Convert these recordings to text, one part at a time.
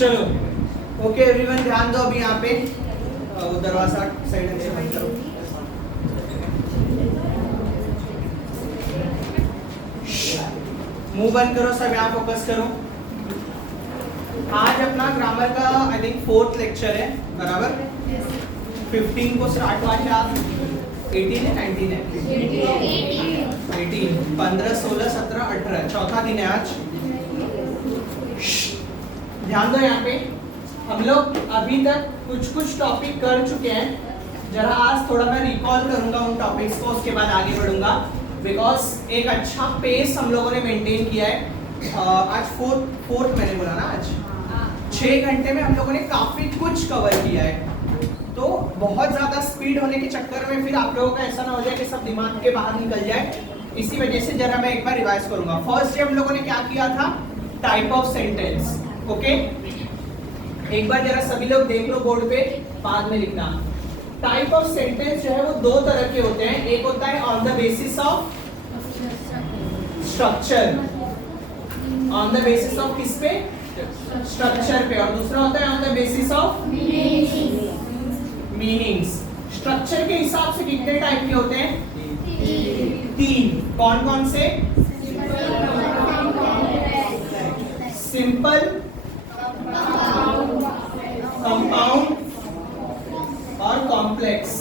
चलो okay everyone, ध्यान दो अभी यहाँ पे। वो दरवाजा साइड से बंद करो। मुंह बंद करो सब, यहाँ फोकस करो। आज अपना ग्रामर का आई थिंक 4th लेक्चर है, बराबर। 15 को स्टार्ट हुआ क्या? 18 है 19 है? 18 15 16 17 18 चौथा दिन है आज। ध्यान दो यहाँ पे, हम लोग अभी तक कुछ टॉपिक कर चुके हैं। जरा आज थोड़ा मैं रिकॉल करूंगा उन टॉपिक्स को, उसके बाद आगे बढ़ूंगा। बिकॉज एक अच्छा पेस हम लोगों ने मेंटेन किया है। आज फोर्थ मैंने बोला ना, आज 6 घंटे में हम लोगों ने काफी कुछ कवर किया है। तो बहुत ज्यादा स्पीड होने के चक्कर में फिर आप लोगों का ऐसा ना हो जाए कि सब दिमाग के बाहर निकल जाए। इसी वजह से जरा मैं एक बार रिवाइज करूंगा। फर्स्ट डे हम लोगों ने क्या किया था? Type of sentence. ओके, एक बार जरा सभी लोग देख लो बोर्ड पे, बाद में लिखना। टाइप ऑफ सेंटेंस जो है वो 2 तरह के होते हैं। एक होता है on the basis of structure, on the basis of किस पे? स्ट्रक्चर पे। और दूसरा होता है on the basis of meanings. Structure के हिसाब से कितने टाइप के होते हैं? 3। कौन कौन से? सिंपल, कंपाउंड और कॉम्प्लेक्स।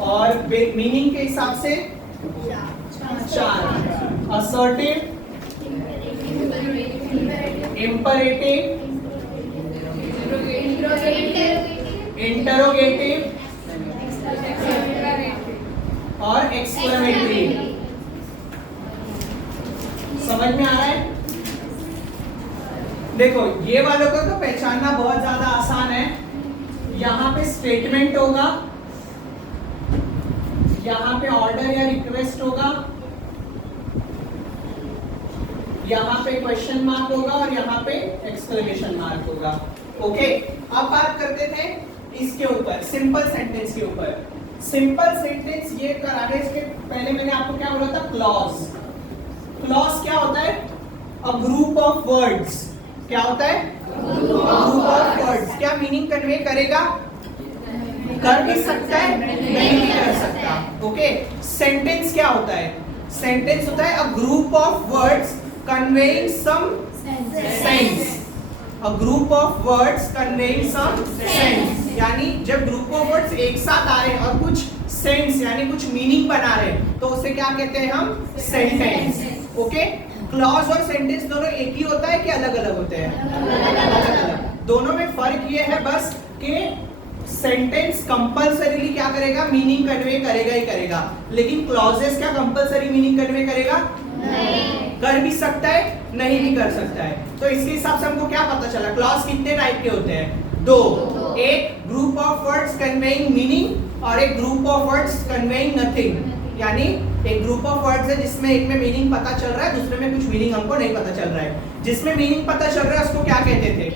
और मीनिंग के हिसाब से 4। असर्टिव, इंपरेटिव, इंटरोगेटिव और एक्सक्लेमेटरी। समझ में आ रहा है? देखो, ये वालों को तो पहचानना बहुत ज्यादा आसान है। यहाँ पे स्टेटमेंट होगा, यहाँ पे ऑर्डर या रिक्वेस्ट होगा, यहाँ पे क्वेश्चन मार्क होगा और यहाँ पे एक्सक्लेमेशन मार्क होगा। ओके, अब बात करते थे इसके ऊपर, सिंपल सेंटेंस के ऊपर। सिंपल सेंटेंस ये कराने के पहले मैंने आपको क्या बोला था? क्लॉज। क्लॉज क्या होता है? A group of words. क्या होता है? Group of words. क्या मीनिंग कन्वे करेगा? कर भी सकता है, नहीं भी कर सकता। ओके, सेंटेंस क्या होता है? सेंटेंस होता है a group of words conveying some sense. A group of words conveying some sense, यानी जब ग्रुप ऑफ वर्ड्स एक साथ आ रहे हैं और कुछ सेंस यानी कुछ मीनिंग बना रहे हैं तो उसे क्या कहते हैं हम? सेंटेंस। ओके, क्लॉज और सेंटेंस दोनों एक ही होता है कि अलग अलग होते हैं? अलग अलग। दोनों में फर्क ये है बस कि सेंटेंस कंपल्सरीली क्या करेगा? मीनिंग कन्वे करेगा ही करेगा। लेकिन क्लॉजेस क्या कंपल्सरी मीनिंग कन्वे करेगा? नहीं। कर भी सकता है, नहीं भी कर सकता है। तो इसके हिसाब से हमको क्या पता चला? क्लॉज कितने टाइप के होते हैं? 2। एक group of words conveying meaning और एक group of words conveying nothing. यानी एक ग्रुप ऑफ वर्ड्स है जिसमें एक में मीनिंग पता चल रहा है, दूसरे में कुछ मीनिंग हमको नहीं पता चल रहा है। जिसमें मीनिंग पता चल रहा है उसको क्या कहते थे?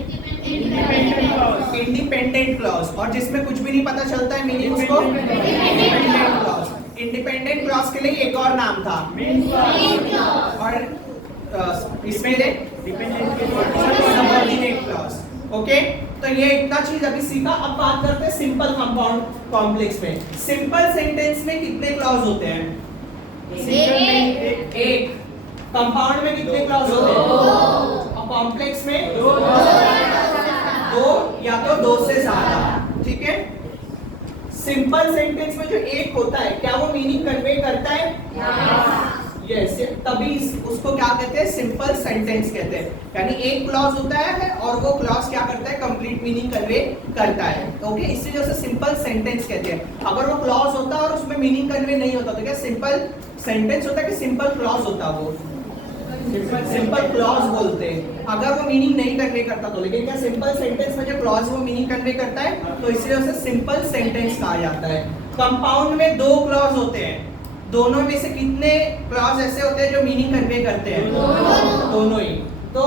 Independent clause. और जिसमें कुछ भी नहीं पता चलता है मीनिंग, उसको इंडिपेंडेंट क्लॉज। इंडिपेंडेंट क्लॉज के लिए एक और नाम था और इसमें सबऑर्डिनेट क्लॉज। ओके, तो ये इतना चीज अभी सीखा। अब बात करते हैं सिंपल, कंपाउंड, कॉम्प्लेक्स में। सिंपल सेंटेंस में कितने क्लॉज होते हैं? एक। कंपाउंड में कितने क्लॉज होते हैं? 2। और कॉम्प्लेक्स में 2 या तो 2 से ज्यादा। ठीक है, सिंपल सेंटेंस में जो एक होता है क्या वो मीनिंग कन्वे करता है? यस, तभी उसको क्या कहते हैं? सिंपल सेंटेंस कहते हैं। यानी एक क्लॉज होता है और वो क्लॉज क्या करता है? कंप्लीट मीनिंग कन्वे करता है। ओके, इसी वजह से सिंपल सेंटेंस कहते हैं। अगर वो क्लॉज होता और उसमें मीनिंग कन्वे नहीं होता तो क्या सिंपल सेंटेंस होता है कि सिंपल क्लॉज होता? वो सिंपल क्लॉज बोलते हैं अगर वो मीनिंग नहीं कन्वे करता तो। लेकिन क्या सिंपल सेंटेंस में जो क्लॉज वो मीनिंग कन्वे करता है, तो इसलिए उसे सिंपल सेंटेंस कहा जाता है। कंपाउंड में 2 क्लॉज होते हैं। दोनों में से कितने क्लॉज ऐसे होते हैं जो मीनिंग कन्वे करते हैं? दोनों ही। तो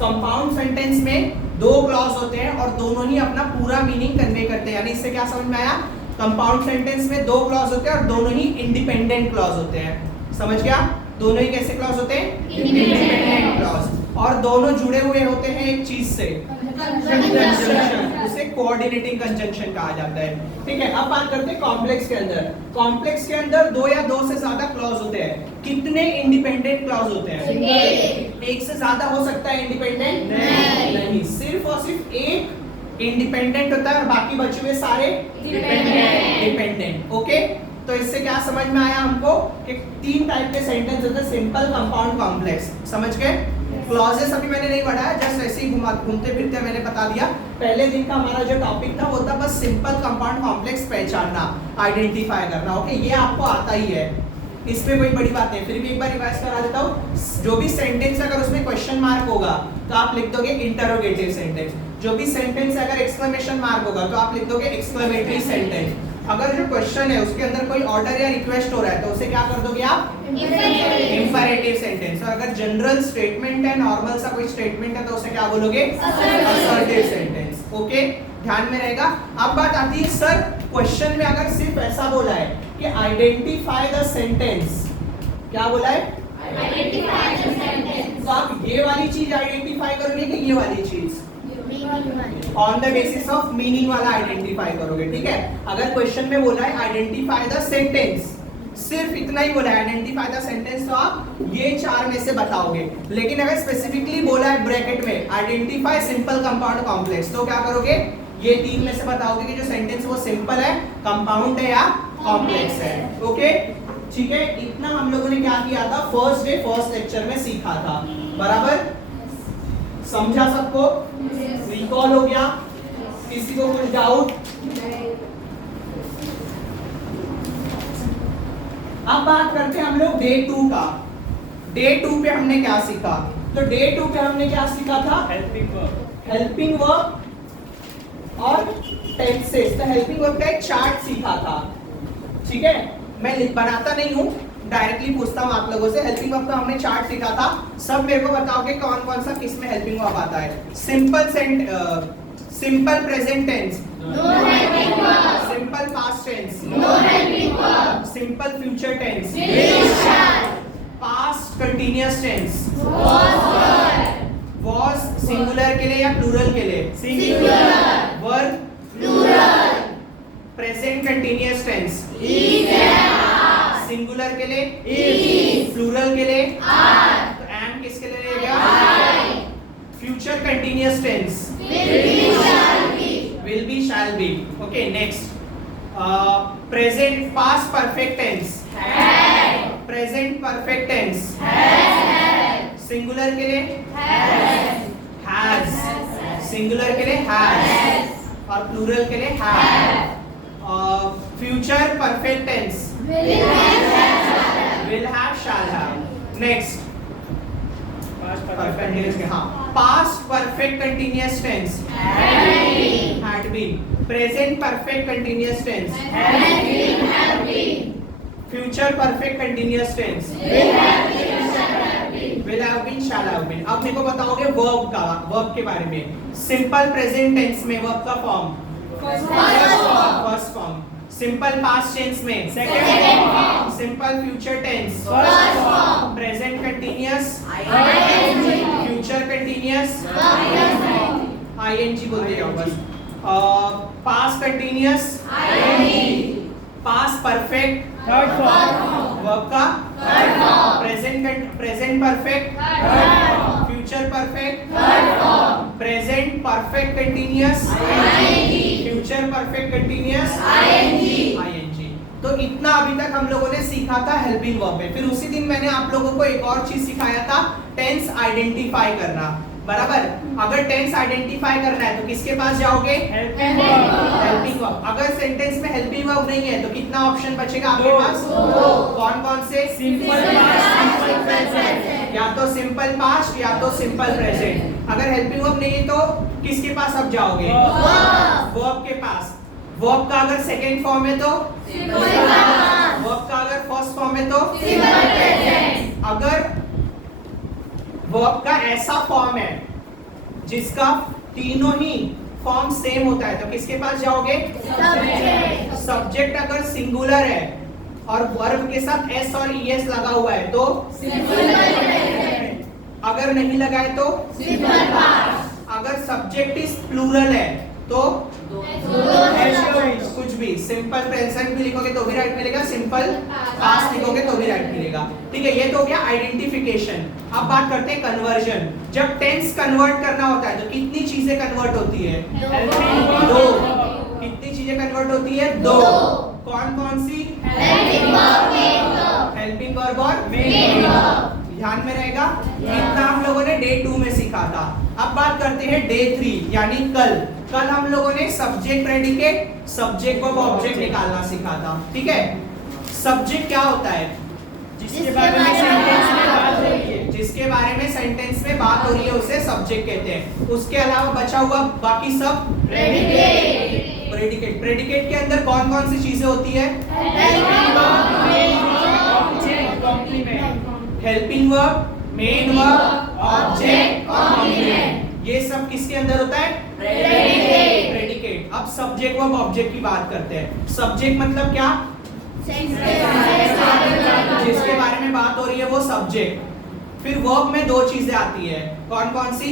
कंपाउंड सेंटेंस में 2 क्लॉज होते हैं और दोनों ही अपना पूरा मीनिंग कन्वे करते हैं। यानी इससे क्या समझ में आया? कंपाउंड सेंटेंस में 2 क्लॉज होते हैं और दोनों ही इंडिपेंडेंट क्लॉज होते हैं। समझ गया? दोनों ही कैसे क्लॉज होते हैं? Independent clause. और दोनों जुड़े हुए होते हैं एक चीज से, कंजंक्शन, उसे कोऑर्डिनेटिंग कंजंक्शन कहा जाता है। ठीक है, अब बात करते हैं कॉम्प्लेक्स के अंदर। कॉम्प्लेक्स के अंदर दो या दो से ज्यादा क्लॉज होते हैं। कितने इंडिपेंडेंट क्लॉज होते हैं? एक से ज्यादा हो सकता है इंडिपेंडेंट? नहीं, सिर्फ और सिर्फ एक इंडिपेंडेंट होता है और बाकी बचे हुए सारे डिपेंडेंट। ओके, तो इससे क्या समझ में आया हमको कि तीन टाइप के सेंटेंस होते हैं, सिंपल, कंपाउंड, कॉम्प्लेक्स। समझ गए? क्लॉजेस अभी मैंने नहीं पढ़ाया, जस्ट ऐसे ही घूमते फिरते मैंने बता दिया। पहले दिन का हमारा जो टॉपिक था वो था बस सिंपल, कंपाउंड, कॉम्प्लेक्स पहचानना, आइडेंटिफाई करना। ओके, ये आपको आता ही है, इसमें कोई बड़ी बात नहीं। फिर भी एक बार रिवाइज करा देता हूँ। जो भी सेंटेंस अगर उसमें क्वेश्चन मार्क होगा तो आप लिख दोगे इंटरोगेटिव सेंटेंस। जो भी सेंटेंस अगर एक्सक्लेमेशन मार्क होगा तो आप लिख दोगे एक्सक्लेमेटरी सेंटेंस। अगर जो क्वेश्चन है उसके अंदर कोई ऑर्डर या रिक्वेस्ट हो रहा है तो उसे क्या कर दोगे आप? Imperative sentence. और अगर जनरल स्टेटमेंट है, नॉर्मल सा कोई स्टेटमेंट है तो उसे क्या बोलोगे? Assertive sentence. ओके, ध्यान में रहेगा। अब बात आती है सर, क्वेश्चन में अगर सिर्फ ऐसा बोला है कि आइडेंटिफाई द सेंटेंस, क्या बोला है? आइडेंटिफाई द सेंटेंस, तो आप ये वाली चीज आइडेंटिफाई करोगे कि ये वाली चीज? On the basis of meaning वाला आइडेंटिफाई करोगे। ठीक है, अगर क्वेश्चन में बोला है आइडेंटिफाई द सेंटेंस, सिर्फ इतना ही बोला है आइडेंटिफाई द सेंटेंस, तो आप ये चार में से बताओगे। लेकिन अगर स्पेसिफिकली बोला है ब्रैकेट में आइडेंटिफाई सिंपल, कंपाउंड, कॉम्प्लेक्स, तो क्या करोगे? ये तीन में से बताओगे कि जो सेंटेंस वो सिंपल है, कंपाउंड है या कॉम्प्लेक्स है। ओके, ठीक है, इतना हम लोगों ने क्या किया था? फर्स्ट डे फर्स्ट लेक्चर में सीखा था। बराबर समझा सबको? रिकॉल हो गया? किसी को कुछ डाउट? अब बात करते हैं हम लोग डे 2 का। डे 2 पे हमने क्या सीखा? तो डे 2 पे हमने क्या सीखा था? हेल्पिंग वर्ब और टेंसेस। तो हेल्पिंग वर्ब का एक चार्ट सीखा था। ठीक है, मैं बनाता नहीं हूँ, डायरेक्टली पूछता हूँ आप लोगों से। हेल्पिंग वर्ब का हमने चार्ट सीखा था। सब मेरे को बताओगे कौन कौन सा किस में हेल्पिंग वर्ब आता है? Simple present tense, no helping verb. Simple past tense, no helping verb. Simple future tense, will, shall. Past continuous tense, was singular के लिए या प्लूरल के लिए? Singular. Verb plural. Present continuous tense, is and singular के लिए is, plural के लिए are। तो am किसके लिए रहेगा? I। Future continuous tense, will be, shall be। will be, shall be। Okay, next present past perfect tense, had। Present perfect tense, has। Singular के लिए has। सिंगुलर के लिए has और प्लूरल के लिए have। Future perfect tense, will have, shall have। Next past perfect continuous tense, had been। Present perfect continuous tense, have been। Future perfect continuous tense, will have been, shall have been। अब मेरे को बताओगे verb के बारे में। Simple present tense में verb का form first form. Simple past tense में second form. Simple future tense first form. Present continuous future continuous ING बोलते जाओ बस। Past continuous past perfect third form. Verb का third form. Present perfect third form. Future perfect third form. Present perfect continuous future perfect continuous ING. तो इतना अभी तक हम लोगों ने सीखा था हेल्पिंग वर्ब में। फिर उसी दिन मैंने आप लोगों को एक और चीज सिखाया था, टेंस आइडेंटिफाई करना। बराबर, अगर टेंस आइडेंटिफाई करना है तो किसके पास जाओगे? Helping verb. अगर सेंटेंस में हेल्पिंग वर्ब नहीं है तो कितना ऑप्शन बचेगा आपके पास? कौन कौन से? सिंपल पास्ट, सिंपल प्रेजेंट, या तो सिंपल पास्ट या तो सिंपल प्रेजेंट। अगर हेल्पिंग वर्ब नहीं है तो किसके पास अब जाओगे? वर्ब के पास। वर्ब का अगर सेकंड फॉर्म है तो वर्ब का अगर फर्स्ट फॉर्म है तो सिंपल प्रेजेंट। अगर वर्ब का ऐसा फॉर्म है जिसका तीनों ही फॉर्म सेम होता है तो किसके पास जाओगे? सब्जेक्ट अगर सिंगुलर है और वर्ब के साथ एस और ईएस लगा हुआ है तो अगर नहीं लगाए तो सिंपल पास्ट, अगर सब्जेक्ट इज प्लूरल है तो कुछ भी सिंपल प्रेजेंट भी लिखोगे तो भी राइट मिलेगा, सिंपल पास्ट लिखोगे तो भी राइट मिलेगा। ठीक है, ये तो हो गया आइडेंटिफिकेशन। अब बात करते हैं कन्वर्जन। जब टेंस कन्वर्ट करना होता है तो कितनी चीजें कन्वर्ट होती है? दो। कितनी चीजें कन्वर्ट होती है? दो। कौन कौन सी? हेल्पिंग वर्ब और मेन वर्ब। ध्यान में रहेगा, इतना हम लोगों ने डे 2 में सीखा था। अब बात करते हैं डे 3 यानी कल। कल हम लोगों ने subject predicate subject verb object निकालना सीखा था। ठीक है, सब्जेक्ट क्या होता है? जिसके बारे में सेंटेंस में बात हो रही है, जिसके बारे में सेंटेंस में बात हो रही है उसे सब्जेक्ट कहते हैं। उसके अलावा बचा हुआ बाकी सब प्रेडिकेट। प्रेडिकेट। प्रेडिकेट के अंदर कौन कौन सी चीजें होती है? Helping verb, main verb, object और कॉम्प्लीमेंट। ये सब किसके अंदर होता है? प्रेडिकेट। अब सब्जेक्ट वर्ब ऑब्जेक्ट की बात करते हैं। सब्जेक्ट मतलब क्या? जिसके बारे में बात हो रही है वो सब्जेक्ट। फिर वर्ब में दो चीजें आती है, कौन कौन सी?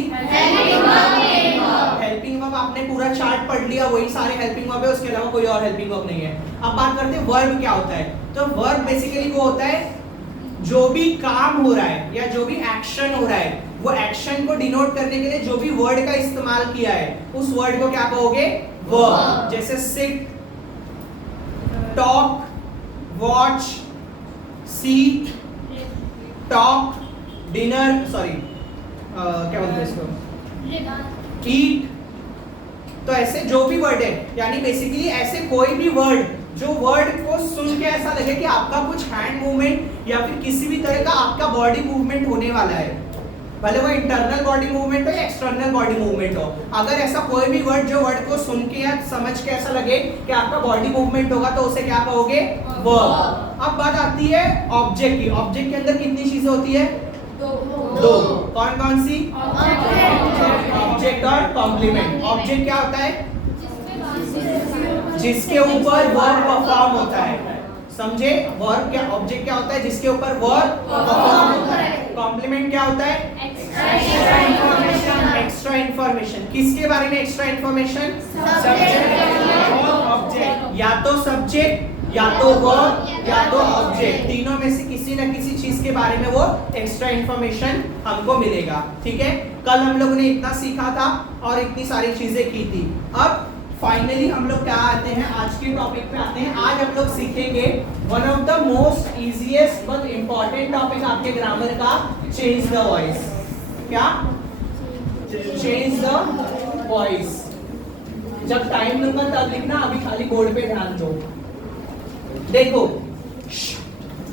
हेल्पिंग वर्ब आपने पूरा चार्ट पढ़ लिया, वही सारे हेल्पिंग वर्ब है, उसके अलावा कोई और हेल्पिंग वर्ब नहीं है। अब बात करते हैं वर्ब क्या होता है। तो वर्ब बेसिकली वो होता है जो भी काम हो रहा है या जो भी एक्शन हो रहा है, वो एक्शन को डिनोट करने के लिए जो भी वर्ड का इस्तेमाल किया है उस वर्ड को क्या कहोगे? वर्ब। जैसे सिट, टॉक, वॉच, सी, टॉक, डिनर, सॉरी क्या बोलते हैं इसको, ईट। तो ऐसे जो भी वर्ड है, यानी बेसिकली ऐसे कोई भी वर्ड जो वर्ड को सुन के ऐसा लगे कि आपका कुछ हैंड मूवमेंट या फिर किसी भी तरह का आपका बॉडी मूवमेंट होने वाला है, भले वो इंटरनल बॉडी मूवमेंट हो या एक्सटर्नल बॉडी मूवमेंट हो। अगर ऐसा कोई भी वर्ड जो वर्ड को सुन के या समझ के ऐसा लगे कि आपका बॉडी मूवमेंट होगा तो उसे क्या कहोगे? वर्ब। अब बात आती है ऑब्जेक्ट की। ऑब्जेक्ट के अंदर कितनी चीजें होती है? दो। कौन कौन सी? ऑब्जेक्ट और कॉम्प्लीमेंट। ऑब्जेक्ट क्या होता है? जिसके ऊपर वर्ब परफॉर्म होता है। समझे? वर्ब क्या, ऑब्जेक्ट क्या होता है? जिसके ऊपर वर्ब परफॉर्म होता है। कॉम्प्लीमेंट क्या होता है? Extra information. किसके बारे में एक्स्ट्रा इंफॉर्मेशन? ऑब्जेक्ट। या तो सब्जेक्ट, या तो वर्ब, या तो ऑब्जेक्ट, तीनों में से किसी न किसी चीज के बारे में वो एक्स्ट्रा इंफॉर्मेशन हमको मिलेगा। ठीक है, कल हम लोगों ने इतना सीखा था और इतनी सारी चीजें की थी। अब फाइनली हम लोग क्या आते हैं, आज के टॉपिक पे आते हैं। आज हम लोग सीखेंगे one of the most easiest but important topic आपके ग्रामर का, चेंज द वॉइस। क्या? Change the voice. जब टाइम लूंगा तब लिखना, अभी खाली बोर्ड पे ध्यान दो। देखो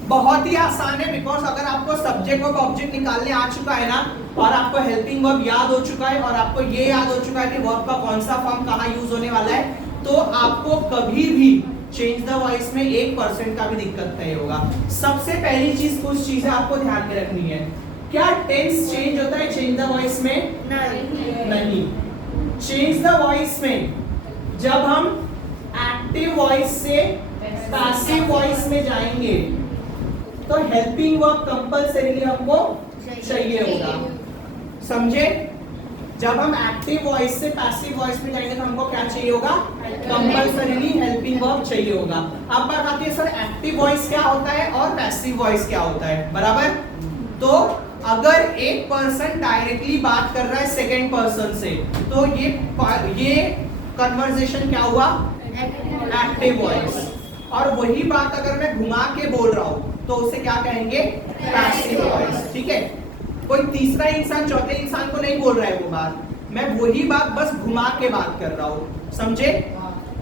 बहुत ही आसान है, बिकॉज अगर आपको सब्जेक्ट वर्ब ऑब्जेक्ट निकालने आ चुका है ना, और आपको हेल्पिंग वर्ब याद हो चुका है, और आपको ये याद हो चुका है कि वर्ब का कौन सा फॉर्म कहाँ यूज होने वाला है, तो आपको कभी भी चेंज द वॉइस में 1% का भी दिक्कत नहीं होगा। सबसे पहली चीज, कुछ चीजें आपको ध्यान में रखनी है। क्या टेंस चेंज होता है चेंज द वॉइस में? नहीं। चेंज द वॉइस में जब हम एक्टिव वॉइस से पैसिव वॉइस में जाएंगे तो हेल्पिंग वर्ब कंपल्सरीली हमको चाहिए होगा। समझे? जब हम एक्टिव वॉइस से पैसिव वॉइस में जाएंगे तो हमको क्या चाहिए होगा? कंपल्सरीली हेल्पिंग वर्ब चाहिए होगा। अब बात आती है सर एक्टिव वॉइस क्या होता है और पैसिव वॉइस क्या होता है, बराबर? तो अगर एक पर्सन डायरेक्टली बात कर रहा है सेकंड पर्सन से तो ये कन्वर्सेशन क्या हुआ? Active voice. और वही बात अगर मैं घुमा के बोल रहा हूं तो उसे क्या कहेंगे? Passive voice. ठीक है, कोई तीसरा इंसान चौथे इंसान को नहीं बोल रहा है वो बात, मैं वही बात बस घुमा के बात कर रहा हूं। समझे?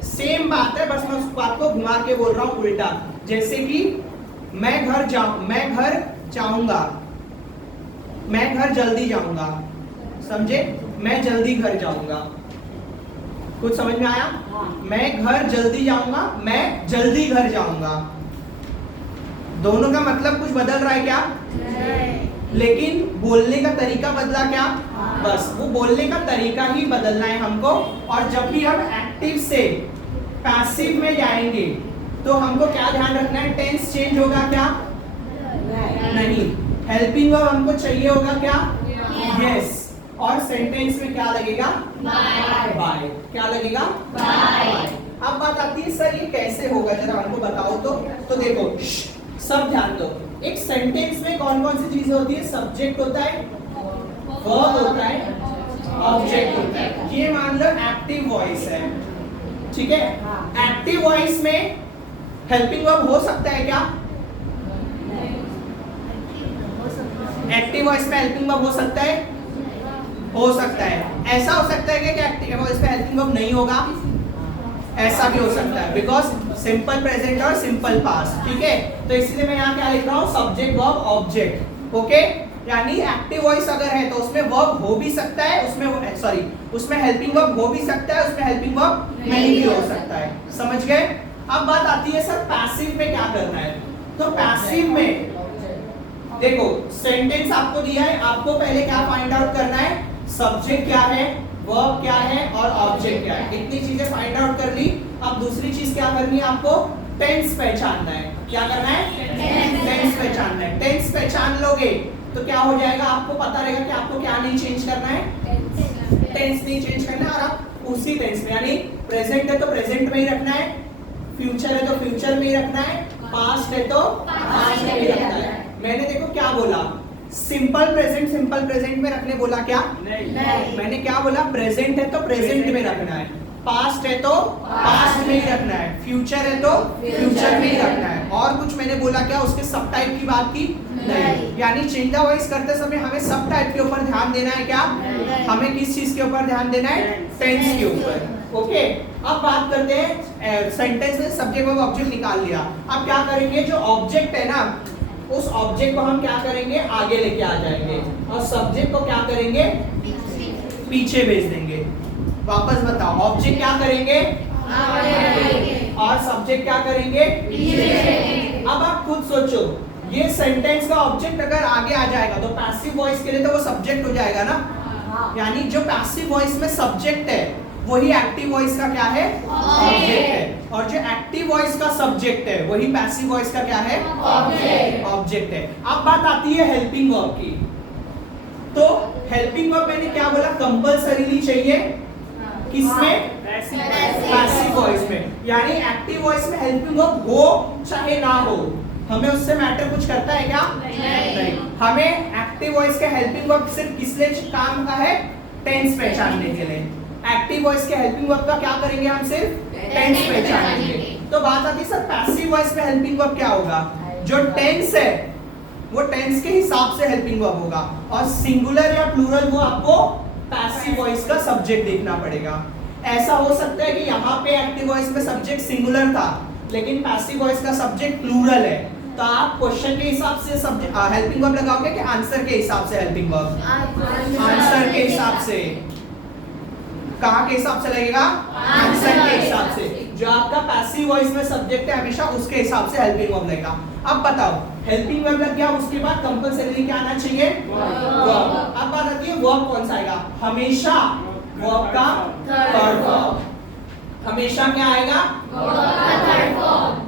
सेम बात है, बस मैं उस बात को घुमा के बोल रहा हूं उल्टा। जैसे कि मैं घर जाऊंगा, मैं घर जल्दी जाऊंगा। समझे? मैं जल्दी घर जाऊंगा। कुछ समझ में आया? मैं घर जल्दी जाऊंगा, मैं जल्दी घर जाऊंगा। दोनों का मतलब कुछ बदल रहा है क्या? लेकिन बोलने का तरीका बदला क्या? बस वो बोलने का तरीका ही बदलना है हमको। और जब भी हम एक्टिव से पैसिव में जाएंगे तो हमको क्या ध्यान रखना है? टेंस चेंज होगा क्या? नहीं। हेल्पिंग वर्ब हमको चाहिए होगा क्या? यस। और सेंटेंस में क्या लगेगा? बाय। क्या लगेगा? बाय। अब बात आती है सर ये कैसे होगा, जरा हमको बताओ तो देखो सब ध्यान दो। एक सेंटेंस में कौन कौन सी चीजें होती है? सब्जेक्ट होता है, वर्ब होता है, ऑब्जेक्ट होता है। ये मान लो एक्टिव वॉइस है, ठीक है। एक्टिव वॉइस में हेल्पिंग वर्ब हो सकता है क्या? एक्टिव वॉइस में हेल्पिंग वर्ब हो सकता है? हो सकता है। ऐसा हो सकता है कि एक्टिव वॉइस में हेल्पिंग वर्ब नहीं होगा? ऐसा भी हो सकता है, बिकॉज सिंपल प्रेजेंट और सिंपल पास्ट, ठीक है। तो इसलिए मैं यहाँ क्या लिख रहा हूँ? Subject verb object, okay. यानी एक्टिव वॉइस अगर है तो उसमें वर्ब हो भी सकता है, उसमें हेल्पिंग वर्ब हो भी सकता है, उसमें हेल्पिंग वर्ब नहीं भी हो सकता है। समझ गए? अब बात आती है सर पैसिव में क्या करना है। तो पैसिव में देखो सेंटेंस आपको दिया है, आपको पहले क्या फाइंड आउट करना है? सब्जेक्ट क्या है, वर्ब क्या है और ऑब्जेक्ट क्या है। इतनी चीजें फाइंड आउट कर ली। अब दूसरी चीज क्या करनी है आपको? टेंस पहचानना है। क्या करना है? टेंस पहचानना है। टेंस पहचान लोगे तो क्या हो जाएगा? आपको पता रहेगा कि आपको क्या नहीं चेंज करना है? टेंस नहीं चेंज करना है, और आप उसी टेंस में, यानी प्रेजेंट है तो प्रेजेंट में ही रखना है, फ्यूचर है तो फ्यूचर में ही रखना है, पास्ट है तो पास्ट में ही रखना है। मैंने देखो क्या बोला? सिंपल प्रेजेंट में रखने बोला क्या? नहीं। मैंने क्या बोला? प्रेजेंट है तो प्रेजेंट में रखना है, पास्ट है तो पास्ट में ही रखना है, फ्यूचर है तो फ्यूचर में ही रखना है। और कुछ मैंने बोला क्या? उसके सब टाइप की बात की? नहीं। यानी चेंज द वॉइस करते समय हमें सब टाइप के ऊपर ध्यान देना है क्या? हमें किस चीज के ऊपर ध्यान देना है? टेंस के ऊपर, ओके। अब बात करते हैं सेंटेंस में सब्जेक्ट वर्ब ऑब्जेक्ट निकाल लिया। अब क्या करेंगे? जो ऑब्जेक्ट है ना, उस ऑब्जेक्ट को हम क्या करेंगे? आगे लेके आ जाएंगे, और सब्जेक्ट को क्या करेंगे? पीछे भेज देंगे। वापस बताओ, ऑब्जेक्ट क्या करेंगे? और सब्जेक्ट क्या करेंगे? अब आप खुद सोचो, ये सेंटेंस का ऑब्जेक्ट अगर आगे आ जाएगा तो पैसिव वॉइस के लिए तो वो सब्जेक्ट हो जाएगा ना। यानी जो पैसिव वॉइस में सब्जेक्ट है वही एक्टिव वॉइस का क्या है? ऑब्जेक्ट है। और जो एक्टिव वॉइस का सब्जेक्ट है वही पैसिव वॉइस का क्या है? ऑब्जेक्ट है। अब बात आती है हेल्पिंग वर्ब की। तो हेल्पिंग वर्ब मैंने क्या बोला? कंपल्सरीली चाहिए। किसमें? पैसिव वॉइस में। यानी एक्टिव वॉइस में हेल्पिंग वर्ब हो चाहे ना हो, हमें उससे मैटर कुछ करता है क्या? नहीं। हमें एक्टिव वॉइस के हेल्पिंग वर्ब सिर्फ किस लिए काम का है? टेंस पहचानने के लिए। एक्टिव वॉइस के हेल्पिंग वर्ब का क्या करेंगे? हम सिर्फ टेंस पहचानेंगे। तो बात आती है सर पैसिव वॉइस में हेल्पिंग वर्ब क्या होगा? जो टेंस है वो टेंस के हिसाब से हेल्पिंग वर्ब होगा, और सिंगुलर या प्लूरल वो आपको पैसिव वॉइस का सब्जेक्ट देखना पड़ेगा। ऐसा हो सकता है कि यहाँ पे एक्टिव वॉइस में सब्जेक्ट सिंगुलर था लेकिन पैसिव वॉइस का सब्जेक्ट प्लूरल है, तो आप क्वेश्चन के हिसाब से सब्जेक्ट हेल्पिंग वर्ब लगाओगे कि आंसर के हिसाब से हेल्पिंग वर्ब? आंसर के हिसाब से। कहाँ के हिसाब से लगेगा? आंसर के हिसाब से। जो आपका पैसिव वॉइस में सब्जेक्ट है हमेशा उसके हिसाब से हेल्पिंग वर्ब लगेगा। अब बताओ, हेल्पिंग वर्ब लग गया, उसके बाद कंपल्सरी क्या आना चाहिए? वर्ब। अब बात आती है वर्ब कौन सा आएगा? हमेशा वर्ब का थर्ड फॉर्म। हमेशा क्या आएगा?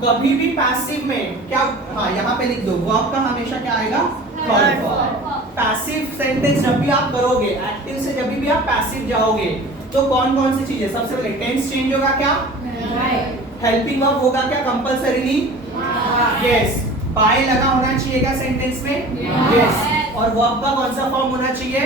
कभी भी पैसिव में क्या? हाँ यहाँ पे लिख दो, वर्ब का हमेशा क्या आएगा? Third form. पैसिव सेंटेंस जब भी आप करोगे, एक्टिव से जब भी आप पैसिव जाओगे, तो कौन कौन सी चीजें? सबसे पहले टेंस चेंज होगा क्या? हेल्पिंग वर्ब होगा क्या कंपल्सरीली? यस। बाय लगा होना चाहिए क्या सेंटेंस में? यस। और वर्ब का कौन सा फॉर्म होना चाहिए?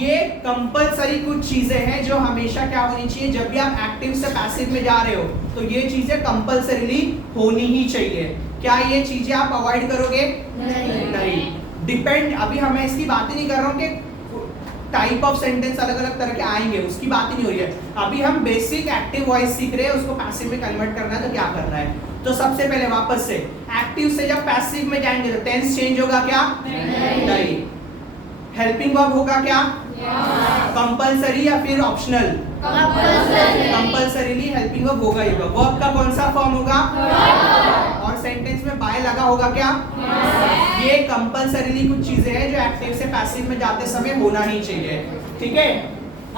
ये कंपल्सरी कुछ चीजें हैं जो हमेशा क्या होनी चाहिए? जब भी आप एक्टिव से पैसिव में जा रहे हो तो ये चीजें कंपल्सरीली होनी ही चाहिए। क्या ये चीजें आप अवॉइड करोगे? नहीं। डिपेंड, अभी हमें इसकी बात ही नहीं कर रहा हूँ कि टाइप ऑफ सेंटेंस अलग अलग तरह के आएंगे, उसकी बात ही नहीं हो रही है। अभी हम बेसिक एक्टिव वॉइस सीख रहे हैं, उसको पैसिव में कन्वर्ट करना है तो क्या करना है? तो सबसे पहले वापस से एक्टिव से जब पैसिव में जाएंगे तो टेंस चेंज होगा क्या? नहीं। हेल्पिंग वर्ब होगा क्या? कंपल्सरी या फिर ऑप्शनल? कंपल्सरीली हेल्पिंग वर्ब होगा ही। वर्ब का कौन सा फॉर्म होगा? और सेंटेंस में बाय लगा होगा क्या? ये कंपल्सरीली कुछ चीजें हैं जो एक्टिव से पैसिव में जाते समय होना ही चाहिए, ठीक है।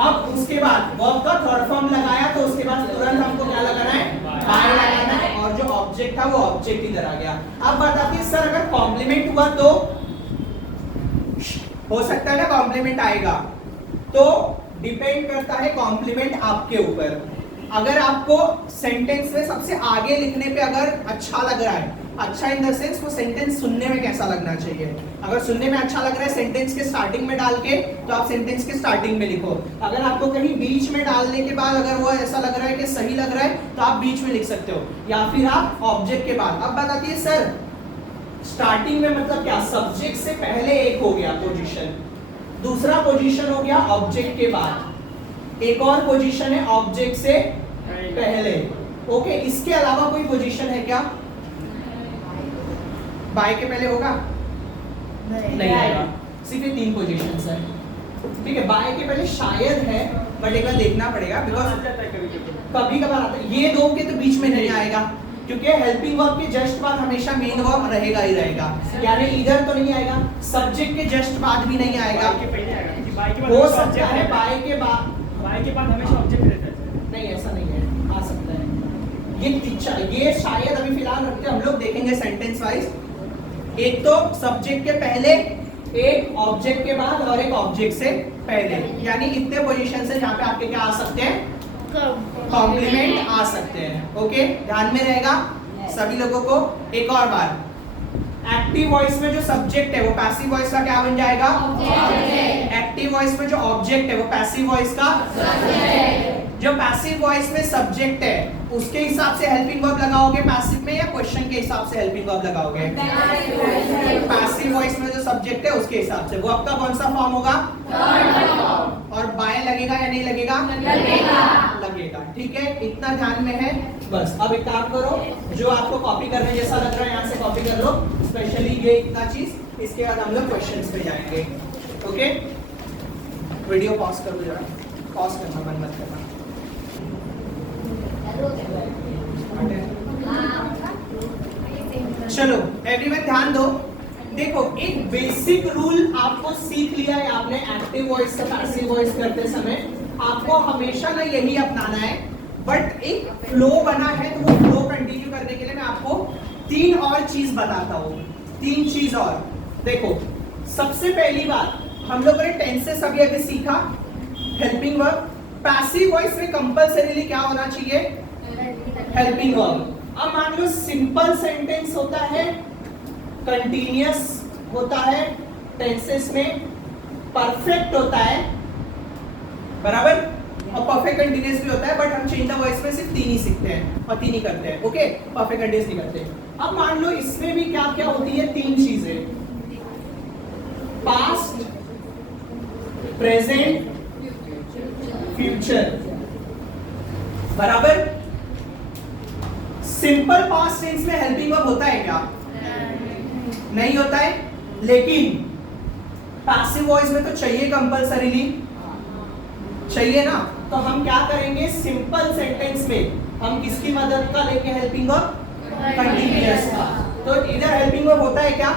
अब उसके बाद वर्ब का थर्ड फॉर्म लगाया तो उसके बाद तुरंत हमको क्या लगाना है? बाय लगाना है, और जो ऑब्जेक्ट था वो ऑब्जेक्ट इधर आ गया। अब बात आती है सर अगर कॉम्प्लीमेंट हुआ तो? हो सकता है ना कॉम्प्लीमेंट आएगा, तो डिपेंड करता है कॉम्प्लीमेंट आपके ऊपर। अगर आपको सेंटेंस में सबसे आगे लिखने पे अगर अच्छा लग रहा है, अच्छा इन द सेंस वो सेंटेंस सुनने में कैसा लगना चाहिए, अगर सुनने में अच्छा लग रहा है सेंटेंस के स्टार्टिंग में डाल के, तो आप सेंटेंस के स्टार्टिंग में लिखो। अगर आपको कहीं बीच में डालने के बाद अगर वो ऐसा लग रहा है कि सही लग रहा है, तो आप बीच में लिख सकते हो, या फिर आप ऑब्जेक्ट के बाद। अब बताइए सर स्टार्टिंग में मतलब क्या, सब्जेक्ट से पहले एक हो गया पोजीशन, दूसरा पोजीशन हो गया ऑब्जेक्ट के बाद, एक और पोजीशन है ऑब्जेक्ट से पहले। ओके, इसके अलावा कोई पोजीशन है क्या? बाय के पहले होगा? नहीं होगा, सिर्फ ये 3 पोजीशंस है। ठीक है, बाय के पहले शायद है, बट एक बार देखना पड़ेगा, बिकॉज कभी कभार आता है। ये 2 के तो बीच में नहीं आएगा, क्योंकि हेल्पिंग वर्ब के जस्ट बाद हमेशा मेन वर्ब रहेगा ही रहेगा, यानी इधर तो नहीं आएगा, सब्जेक्ट के जस्ट बाद भी नहीं आएगा, हो सकता है बाय के बाद हमेशा ऑब्जेक्ट रहता है। नहीं, ऐसा नहीं है, आ सकता है ये शायद अभी फिलहाल रखते हम लोग देखेंगे सेंटेंस वाइज। एक तो सब्जेक्ट के पहले, एक ऑब्जेक्ट के बाद और एक ऑब्जेक्ट से पहले, यानी इतने पोजीशन से जहां पे आपके क्या आ सकते हैं, कॉम्प्लीमेंट आ सकते हैं। ओके, ध्यान में रहेगा सभी लोगों को। एक और बार, एक्टिव वॉइस में जो सब्जेक्ट है वो पैसिव वॉइस का क्या बन जाएगा, एक्टिव वॉइस में जो ऑब्जेक्ट है वो पैसिव वॉइस का सब्जेक्ट। जो पैसिव वॉइस में सब्जेक्ट है उसके हिसाब से हेल्पिंग वर्ब लगाओगे पैसिव में, या क्वेश्चन के हिसाब से हेल्पिंग वर्ब लगाओगे? पैसिव वॉइस में जो सब्जेक्ट है उसके हिसाब से। वो आपका कौन सा फॉर्म होगा? और बाय लगेगा या नहीं लगेगा? लगेगा। ठीक है, इतना ध्यान में है बस। अब एक काम करो, जो आपको कॉपी करने जैसा लग रहा है यहाँ से कॉपी कर लो, स्पेशली ये इतना चीज। इसके बाद हम लोग क्वेश्चंस पे जाएंगे। ओके, वीडियो पॉज कर दो जरा, पॉज करना बंद मत करना। चलो एवरीवन ध्यान दो। देखो, एक बेसिक रूल आपको सीख लिया है आपने एक्टिव वॉइस से पैसिव वॉइस करते समय। आपको हमेशा ना यही अपनाना है, बट एक फ्लो बना है, तो वो फ्लो कंटिन्यू करने के लिए मैं आपको 3 और चीज बताता हूँ। 3 चीज और देखो। सबसे पहली बात, हम लोगों ने टेंसेस अभी सीखा, हेल्पिंग वर्ब। पैसिव वॉइस में कंपल्सरीली क्या होना चाहिए? Helping verb. अब मान लो सिंपल सेंटेंस होता है, कंटीन्यूअस होता है, टेंसेस में परफेक्ट होता है, बराबर, और परफेक्ट कंटीन्यूअस भी होता है, बट हम चेंज द वॉइस में सिर्फ 3 ही सीखते हैं और 3 ही करते हैं। ओके, परफेक्ट कंटीन्यूअस नहीं करते। अब मान लो इसमें भी क्या क्या होती है? 3 चीजें, पास्ट, प्रेजेंट, फ्यूचर, बराबर। सिंपल पास्ट टेंस में हेल्पिंग वर्ब होता है क्या? नहीं होता है। लेकिन पैसिव वॉइस में तो चाहिए, कंपल्सरीली चाहिए ना। तो हम क्या करेंगे, सिंपल सेंटेंस में हम किसकी मदद का लेंगे हेल्पिंग वर्ब? कंटीन्यूअस का। तो इधर हेल्पिंग वर्ब होता है क्या?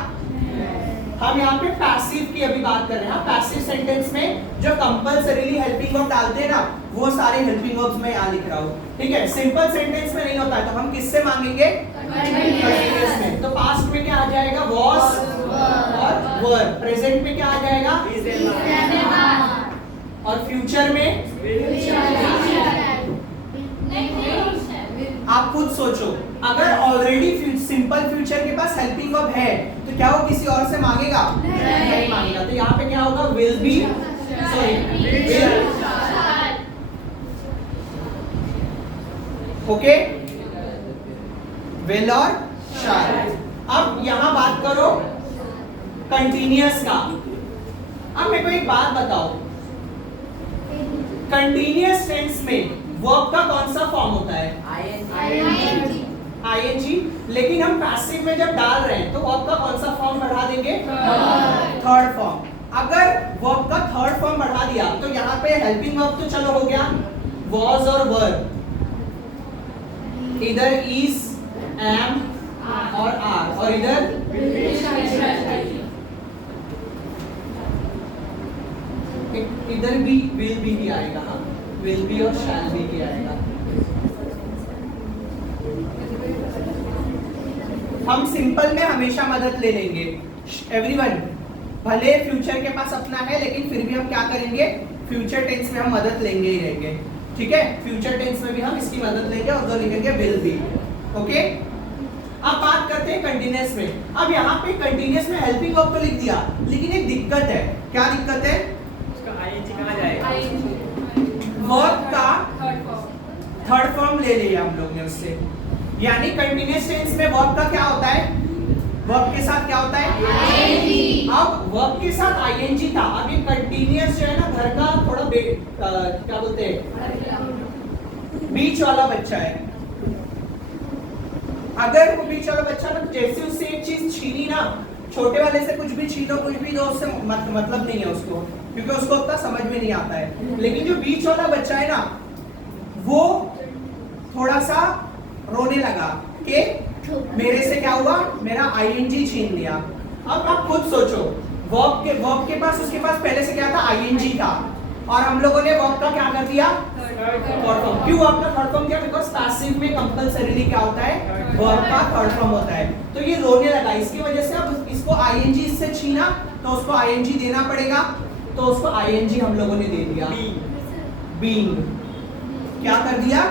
हम यहाँ पे पैसिव की अभी बात कर रहे हैं। पैसिव सेंटेंस में जो कंपल्सरीली हेल्पिंग वर्ब डालते हैं ना, वो सारे हेल्पिंग वर्ब्स मैं यहाँ लिख रहा हूँ। ठीक है, सिंपल सेंटेंस में नहीं होता है, तो हम किससे मांगेंगे? कंटीन्यूअस में। तो पास्ट में क्या आ जाएगा? वॉज और वर। प्रेजेंट में क्या आ जाएगा? और फ्यूचर में? आप खुद सोचो, अगर ऑलरेडी सिंपल फ्यूचर के पास हेल्पिंग वर्ब है, तो क्या वो किसी और से मांगेगा? नहीं मांगेगा। तो यहाँ पे क्या होगा? Will be, sorry will. Okay, will और शैल। अब यहां बात करो कंटीन्यूअस का। अब मेरे को एक बात बताओ, कंटीन्यूअस टेंस में वर्ब का कौन सा फॉर्म होता है? आईएनजी। लेकिन हम पैसिव में जब डाल रहे हैं तो वर्ब का कौन सा फॉर्म बढ़ा देंगे? Third form. अगर वर्ब का थर्ड फॉर्म बढ़ा दिया तो यहाँ पे हेल्पिंग वर्ब तो चलो हो गया, वॉज और वर, इधर इज, एम और आर, और इधर इधर भी विल बी ही आएगा। हाँ, विल बी और शैल बी ही आएगा। हम सिंपल में हमेशा मदद ले लेंगे। एवरीवन, भले फ्यूचर के पास अपना है लेकिन फिर भी हम क्या करेंगे, फ्यूचर टेंस में हम मदद लेंगे ही लेंगे, ठीक है। फ्यूचर टेंस में भी हम इसकी मदद लेंगे और जो लिखेंगे विल बी। ओके, अब बात करते हैं कंटीन्यूअस में। अब यहाँ पे कंटीन्यूअस में हेल्पिंग वर्ब तो लिख दिया, लेकिन एक दिक्कत है। क्या दिक्कत है? उसका आईएनजी कहाँ जाएगा? वर्ब का थर्ड फॉर्म ले लिया हम लोग ने उससे, यानी कंटीन्यूअस टेंस में वर्ब का क्या होता है, वर्ब के साथ क्या होता है, आईएनजी। अब वर्ब के साथ आईएनजी था, अब ये कंटीन्यूअस जो है ना, घर का थोड़ा क्या बोलते हैं, बीच वाला बच्चा है। अगर वो बीच वाला बच्चा ना जैसे उससे एक चीज छीनी ना, छोटे वाले से कुछ भी छीनो, कुछ भी दो, उससे मतलब नहीं है उसको, क्योंकि उसको उतना समझ में नहीं आता है। लेकिन जो बीच वाला बच्चा है ना, वो थोड़ा सा रोने लगा कि मेरे से क्या हुआ, मेरा आईएनजी छीन लिया। अब आप खुद सोचो, वर्ब के पास उसके पास पहले से क्या था, आईएनजी था, और हम लोगों ने वर्ब का क्या कर दिया, थर्ड फॉर्म। क्यों वर्ब का थर्ड फॉर्म किया? बिकॉज़ पैसिव में कंपल्सरीली क्या होता है, वर्ब का थर्ड फॉर्म होता है। तो ये रोने लगा, इसकी वजह से अब इसको आईएनजी इससे छीना, तो उसको आईएनजी देना पड़ेगा, तो उसको आईएनजी हम लोगों ने दे दिया, बीइंग। क्या कर दिया,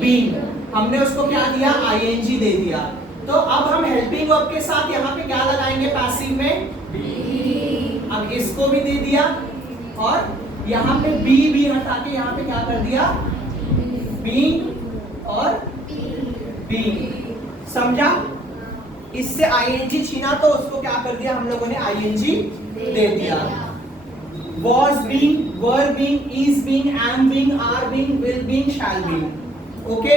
बीइंग। हमने उसको क्या दिया, आईएनजी दे दिया। तो अब हम हेल्पिंग वर्ब के साथ यहाँ पे क्या लगाएंगे, पैसिव में। अब इसको भी दे दिया, और यहाँ पे बी हटा के यहाँ पे क्या कर दिया, बीइंग और बीइंग। समझा? इससे आईएनजी छीना, तो उसको क्या कर दिया हम लोगों ने, आईएनजी दे दिया। was being, were being, is being, am being, are being, will being, shall being। Okay,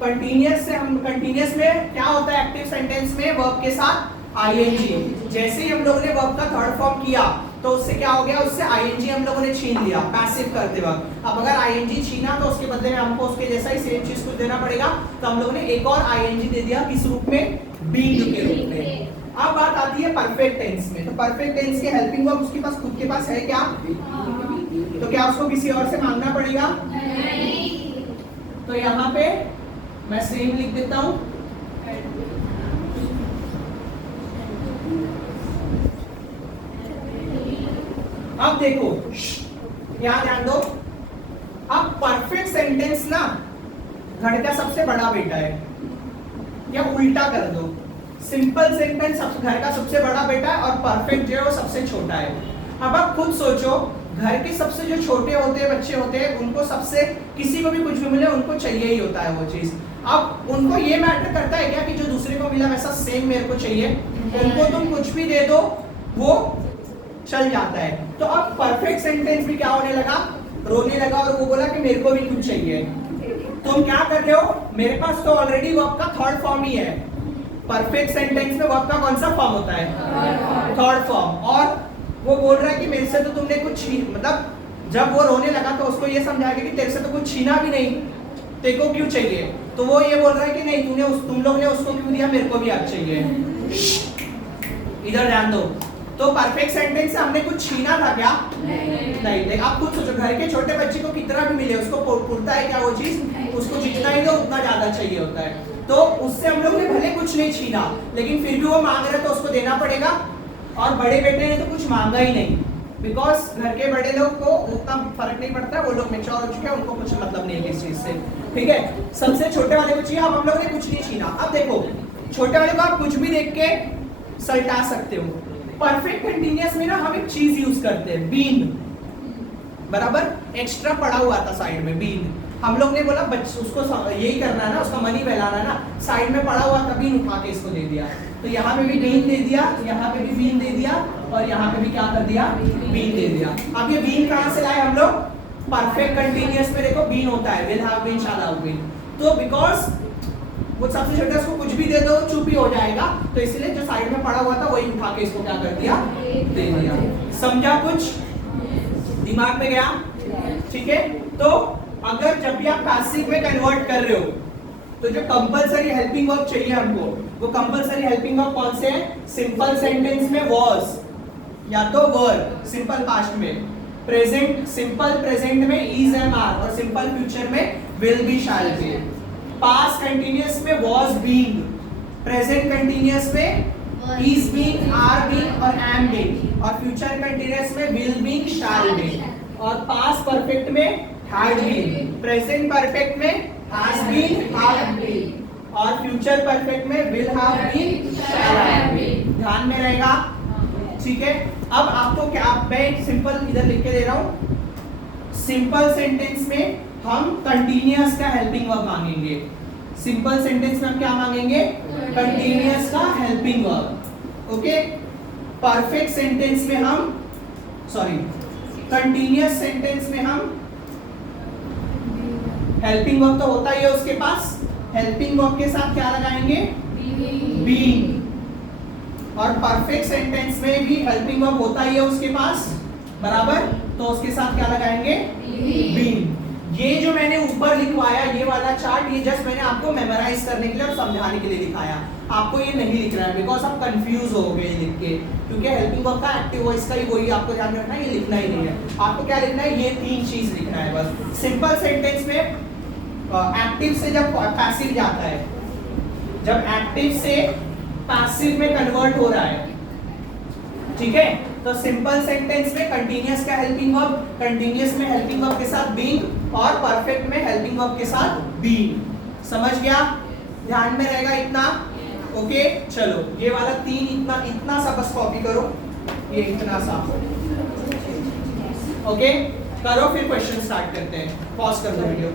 continuous से हम कंटीन्यूअस में क्या होता है, एक्टिव सेंटेंस में वर्ब के साथ आईएनजी। जैसे ही हम लोगों ने वर्ब का थर्ड फॉर्म किया, तो उससे क्या हो गया, उससे आईएनजी हम लोगों ने छीन लिया पैसिव करते वक्त। अब अगर आईएनजी छीना, तो उसके बदले में हमको उसके जैसा ही सेम चीज कुछ देना पड़ेगा। तो हम लोगों ने एक और आईएनजी दे दिया, किस रूप में, बीइंग के रूप में। अब बात आती है परफेक्ट टेंस में। तो परफेक्ट टेंस के हेल्पिंग वर्ब उसके पास खुद के पास है क्या, तो क्या उसको किसी और से मांगना पड़ेगा? नहीं। तो यहाँ पे मैं सेम लिख देता हूं, अब देखो यहां ध्यान दो। अब परफेक्ट सेंटेंस ना घर का सबसे बड़ा बेटा है, या उल्टा कर दो, सिंपल सेंटेंस घर का सबसे बड़ा बेटा है और परफेक्ट जो है वो सबसे छोटा है। अब आप खुद सोचो, घर के सबसे जो छोटे होते हैं, बच्चे होते हैं, उनको सबसे किसी को भी कुछ भी मिले उनको चाहिए ही होता है वो चीज। अब उनको ये मैटर करता है क्या कि जो दूसरे को मिला वैसा सेम मेरे को चाहिए? उनको तुम कुछ भी दे दो वो चल जाता है। तो अब परफेक्ट सेंटेंस भी क्या होने लगा, रोने लगा, और वो बोला कि मेरे को भी कुछ चाहिए। तुम क्या कर रहे हो, मेरे पास तो ऑलरेडी वर्ब का थर्ड फॉर्म ही है। परफेक्ट सेंटेंस में वर्ब का कौन सा फॉर्म होता है, थर्ड फॉर्म। और वो बोल रहा है कि मेरे से तो तुमने कुछ मतलब जब वो रोने लगा तो उसको ये समझाया कि तेरे से तो कुछ छीना भी नहीं, तेरे को क्यों चाहिए? तो वो ये बोल रहा है कि नहीं, तुम लोग ने उसको क्यों दिया, मेरे को भी आज चाहिए। इधर ध्यान दो। तो परफेक्ट सेंटेंस से हमने कुछ छीना था क्या? नहीं। आप खुद सोचो, घर के छोटे बच्चे को कितना भी मिले, उसको पुरता है क्या वो चीज? उसको जितना ही दो उतना ज्यादा चाहिए होता है। तो उससे हम लोग ने भले कुछ नहीं छीना, लेकिन फिर भी वो मांग रहे तो उसको देना पड़ेगा। और बड़े बेटे ने तो कुछ मांगा ही नहीं, बिकॉज घर के बड़े लोग को उतना फर्क नहीं पड़ता है, वो लोग मैच्योर हो चुके हैं, उनको कुछ मतलब नहीं है इस चीज से, ठीक है। सबसे छोटे वाले को चाहिए। अब हम लोग ने कुछ नहीं छीना। अब देखो, छोटे वाले को आप कुछ भी देख के सल्टा सकते हो। परफेक्ट कंटीन्यूअस में ना हम एक चीज यूज करते हैं, बीन, बराबर एक्स्ट्रा पड़ा हुआ था साइड में, बीन। हम लोग ने बोला उसको यही करना है ना, उसका मनी बहलाना है ना, साइड में पड़ा हुआ था, बीन उठा के इसको दे दिया। तो यहाँ पे भी बीन दे दिया, यहाँ पे भी बीन दे दिया, और यहाँ पे भी क्या कर दिया, बीन दे दिया। अब ये बीन कहाँ से लाए हम लोग? परफेक्ट कंटीन्यूअस में देखो बीन होता है, will have been, shall have been. तो बिकॉज वो सबसे छोटा, उसको कुछ भी दे दो चुप ही हो जाएगा, तो इसलिए जो साइड में पड़ा हुआ था वही उठा के इसको क्या कर दिया, दे दिया। समझा? कुछ दिमाग में गया? ठीक है। तो अगर जब भी आप पैसिव में कन्वर्ट कर रहे हो, तो जो कंपलसरी हेल्पिंग वर्ब चाहिए हमको, वो कंपलसरी हेल्पिंग वर्ब कौन से हैं? सिंपल सेंटेंस में was, या तो were सिंपल पास्ट में, प्रेजेंट सिंपल प्रेजेंट में is am are, और सिंपल फ्यूचर में will be shall be। Past continuous में was being, प्रेजेंट कंटीन्यूअस में इज बीइंग, आर बीइंग और एम बीइंग। और फ्यूचर कंटीन्यूअस में विल बीइंग, शैल बीइंग। और पास्ट परफेक्ट में हैड बीन, प्रेजेंट परफेक्ट में हैज बीन, हैव बीन। और future perfect में will have been, shall have been. ध्यान में रहेगा? ठीक है। अब आपको क्या, मैं सिंपल इधर लिख के दे रहा हूं। सिंपल सेंटेंस में हम कंटीन्यूअस का हेल्पिंग वर्ब मांगेंगे। सिंपल सेंटेंस में हम क्या मांगेंगे? कंटीन्यूअस का helping verb. Okay. Perfect sentence में हम, सॉरी, कंटीन्यूअस सेंटेंस में हम हेल्पिंग वर्ब तो होता ही है उसके पास, हेल्पिंग वर्ब के साथ क्या लगाएंगे? बीइंग। और परफेक्ट सेंटेंस में भी हेल्पिंग वर्ब होता ही है उसके पास, बराबर, तो उसके साथ क्या लगाएंगे? बीइंग। ये जो मैंने ऊपर लिखवाया ये वाला चार्ट, ये जस्ट मैंने आपको मेमोराइज करने के लिए और समझाने के लिए लिखाया। आपको ये नहीं लिख रहा है बिकॉज आप कंफ्यूज हो गए लिख के, क्योंकि हेल्पिंग वर्ब का एक्टिव वॉइस का ही वही आपको ध्यान रखना है, ये लिखना ही नहीं है। आपको क्या लिखना है? ये तीन चीज लिखना है बस। सिंपल सेंटेंस में एक्टिव से जब पैसिव जाता है, जब एक्टिव से पैसिव में कन्वर्ट हो रहा है, ठीक है, तो सिंपल सेंटेंस में कंटीन्यूअस का हेल्पिंग वर्ब, कंटीन्यूअस में हेल्पिंग वर्ब के साथ बीइंग, और परफेक्ट में हेल्पिंग वर्ब के साथ बीइंग। समझ गया? ध्यान में रहेगा इतना? ओके। चलो ये वाला तीन, इतना सा बस कॉपी करो, ये इतना सा। ओके, करो, फिर क्वेश्चन स्टार्ट करते हैं। पॉज कर दो वीडियो।